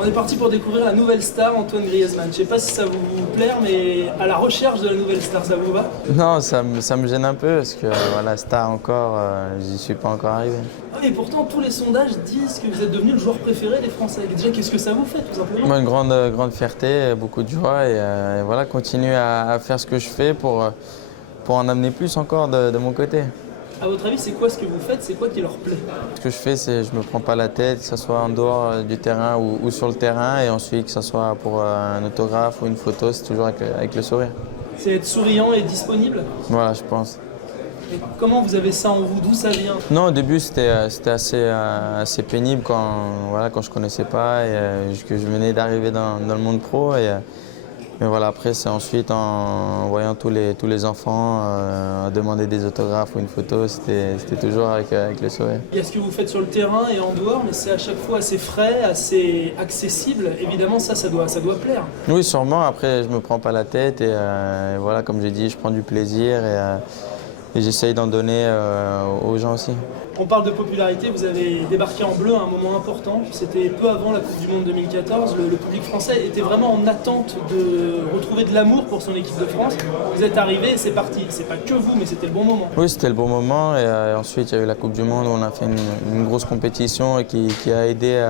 On est parti pour découvrir la nouvelle star, Antoine Griezmann. Je ne sais pas si ça vous plaire, mais à la recherche de la nouvelle star, ça vous va? Non, ça me gêne un peu parce que voilà, star encore, j'y suis pas encore arrivé. Ah, et pourtant, tous les sondages disent que vous êtes devenu le joueur préféré des Français. Déjà, qu'est-ce que ça vous fait, tout simplement? Moi, une grande fierté, beaucoup de joie et voilà, continuer à faire ce que je fais pour en amener plus encore de mon côté. À votre avis, c'est quoi ce que vous faites? C'est quoi qui leur plaît? Ce que je fais, c'est je me prends pas la tête, que ce soit en dehors du terrain ou sur le terrain, et ensuite que ce soit pour un autographe ou une photo, c'est toujours avec le sourire. C'est être souriant et disponible? Voilà, je pense. Et comment vous avez ça en vous? D'où ça vient? Non, au début, c'était assez pénible quand je connaissais pas et que je venais d'arriver dans le monde pro. Mais voilà, après, c'est ensuite en voyant tous les enfants demander des autographes ou une photo, c'était toujours avec le sourire. Il y a ce que vous faites sur le terrain et en dehors, mais c'est à chaque fois assez frais, assez accessible. Évidemment, ça doit plaire. Oui, sûrement. Après, je me prends pas la tête et voilà, comme j'ai dit, je prends du plaisir et j'essaye d'en donner aux gens aussi. On parle de popularité, vous avez débarqué en bleu à un moment important. C'était peu avant la Coupe du Monde 2014. Le public français était vraiment en attente de retrouver de l'amour pour son équipe de France. Vous êtes arrivé et c'est parti. C'est pas que vous, mais c'était le bon moment. Oui, c'était le bon moment et ensuite il y a eu la Coupe du Monde où on a fait une grosse compétition et qui a aidé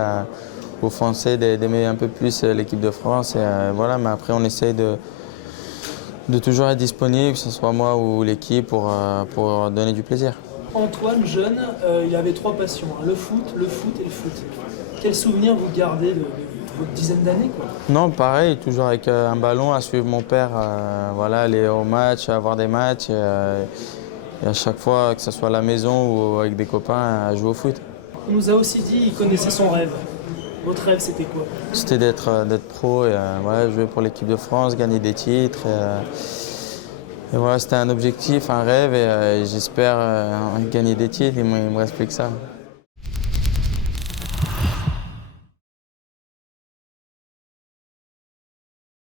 aux Français d'aimer un peu plus l'équipe de France. Et voilà, mais après on essaye de toujours être disponible, que ce soit moi ou l'équipe, pour donner du plaisir. Antoine, jeune, il avait trois passions, hein, le foot et le foot. Quel souvenir vous gardez de votre dizaine d'années, quoi? Non, pareil, toujours avec un ballon, à suivre mon père, voilà, aller au match, à voir des matchs, et à chaque fois, que ce soit à la maison ou avec des copains, à jouer au foot. On nous a aussi dit qu'il connaissait son rêve. Votre rêve, c'était quoi? C'était d'être pro et voilà, jouer pour l'équipe de France, gagner des titres. Et voilà, c'était un objectif, un rêve et j'espère gagner des titres. Il me reste plus que ça.